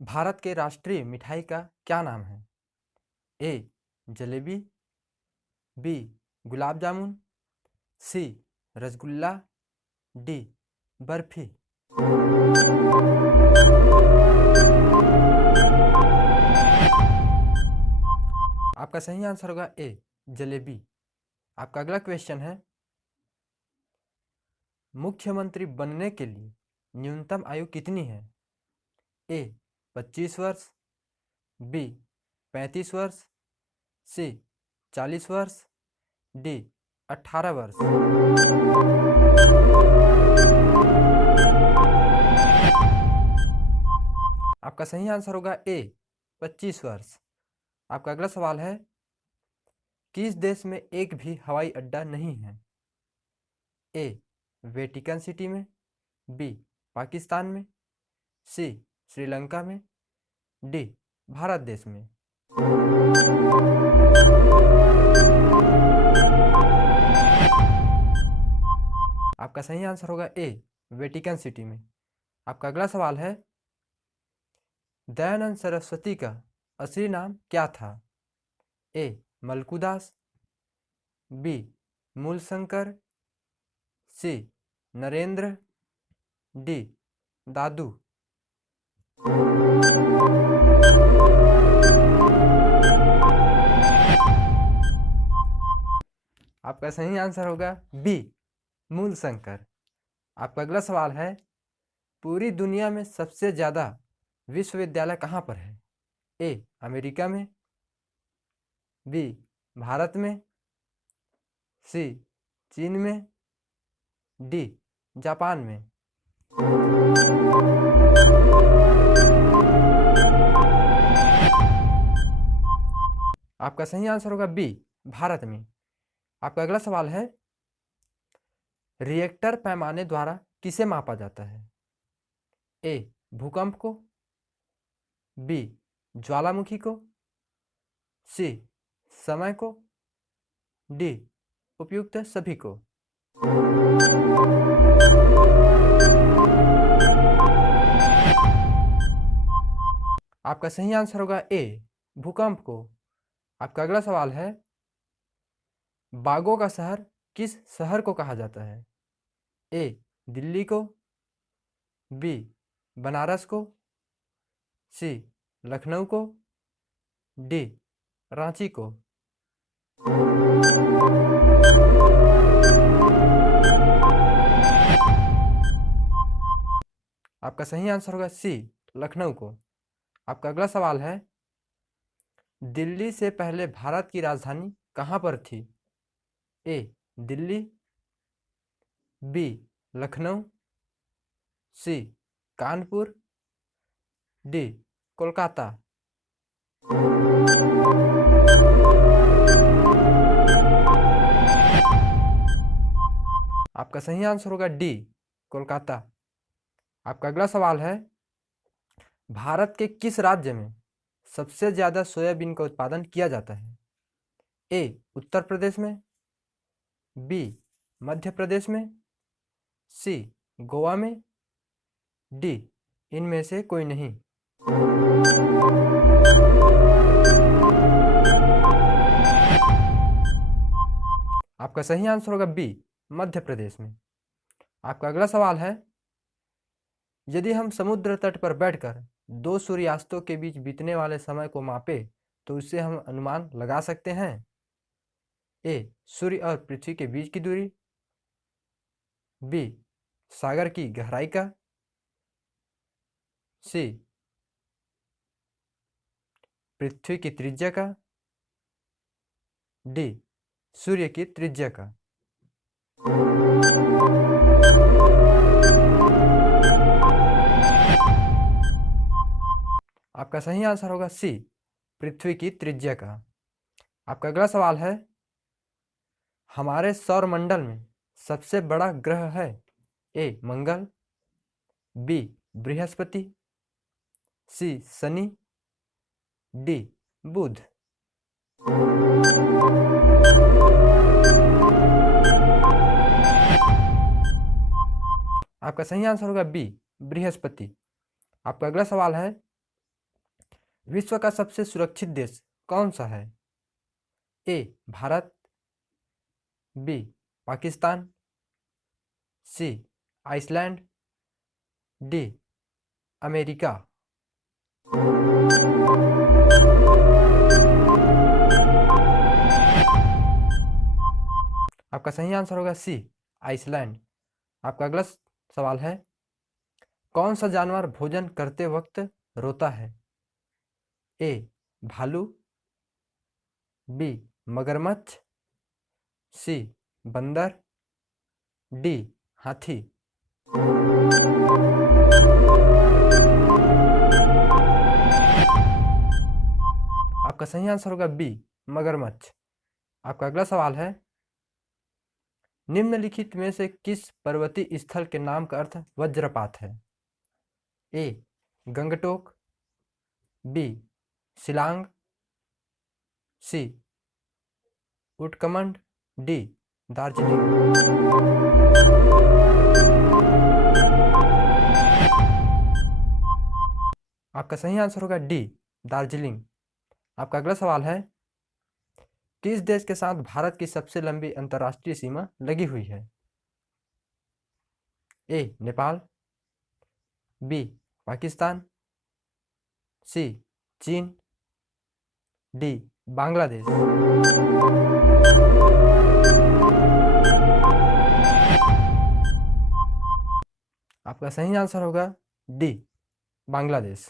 भारत के राष्ट्रीय मिठाई का क्या नाम है? ए जलेबी, बी गुलाब जामुन, सी रसगुल्ला, डी बर्फी। आपका सही आंसर होगा ए जलेबी। आपका अगला क्वेश्चन है, मुख्यमंत्री बनने के लिए न्यूनतम आयु कितनी है? ए 25 वर्ष, बी 35 वर्ष, सी 40 वर्ष, डी 18 वर्ष। आपका सही आंसर होगा ए 25 वर्ष। आपका अगला सवाल है, किस देश में एक भी हवाई अड्डा नहीं है? ए वेटिकन सिटी में, बी पाकिस्तान में, सी श्रीलंका में, डी भारत देश में। आपका सही आंसर होगा ए वेटिकन सिटी में। आपका अगला सवाल है, दयानंद सरस्वती का असली नाम क्या था? ए मलकुदास, बी मूलशंकर, सी नरेंद्र, डी दादू। आपका सही आंसर होगा बी मूलशंकर। आपका अगला सवाल है, पूरी दुनिया में सबसे ज़्यादा विश्वविद्यालय कहाँ पर है? ए अमेरिका में, बी भारत में, सी चीन में, डी जापान में। आपका सही आंसर होगा बी भारत में। आपका अगला सवाल है, रिएक्टर पैमाने द्वारा किसे मापा जाता है? ए भूकंप को, बी ज्वालामुखी को, सी समय को, डी उपयुक्त सभी को। आपका सही आंसर होगा ए भूकंप को। आपका अगला सवाल है, बागों का शहर किस शहर को कहा जाता है? ए दिल्ली को, बी बनारस को, सी लखनऊ को, डी रांची को। आपका सही आंसर होगा सी लखनऊ को। आपका अगला सवाल है, दिल्ली से पहले भारत की राजधानी कहाँ पर थी? ए दिल्ली, बी लखनऊ, सी कानपुर, डी कोलकाता। आपका सही आंसर होगा डी कोलकाता। आपका अगला सवाल है, भारत के किस राज्य में सबसे ज़्यादा सोयाबीन का उत्पादन किया जाता है? ए उत्तर प्रदेश में, बी मध्य प्रदेश में, सी गोवा में, डी इनमें से कोई नहीं। आपका सही आंसर होगा बी मध्य प्रदेश में। आपका अगला सवाल है, यदि हम समुद्र तट पर बैठकर दो सूर्यास्तों के बीच बीतने वाले समय को मापे तो उससे हम अनुमान लगा सकते हैं? ए सूर्य और पृथ्वी के बीच की दूरी, बी सागर की गहराई का, सी पृथ्वी की त्रिज्या का, डी सूर्य की त्रिज्या का। आपका सही आंसर होगा सी पृथ्वी की त्रिज्या का। आपका अगला सवाल है, हमारे सौर मंडल में सबसे बड़ा ग्रह है? ए मंगल, बी बृहस्पति, सी शनि, डी बुध। आपका सही आंसर होगा बी बृहस्पति। आपका अगला सवाल है, विश्व का सबसे सुरक्षित देश कौन सा है? ए भारत, बी पाकिस्तान, सी आइसलैंड, डी अमेरिका। आपका सही आंसर होगा सी आइसलैंड। आपका अगला सवाल है, कौन सा जानवर भोजन करते वक्त रोता है? ए भालू, बी मगरमच्छ, सी बंदर, डी हाथी। आपका सही आंसर होगा बी मगरमच्छ। आपका अगला सवाल है, निम्नलिखित में से किस पर्वतीय स्थल के नाम का अर्थ वज्रपात है? ए गंगटोक, बी शिलांग, सी उटकमंड, डी दार्जिलिंग। आपका सही आंसर होगा डी दार्जिलिंग। आपका अगला सवाल है, किस देश के साथ भारत की सबसे लंबी अंतर्राष्ट्रीय सीमा लगी हुई है? ए नेपाल, बी पाकिस्तान, सी चीन, डी बांग्लादेश। आपका सही आंसर होगा डी बांग्लादेश।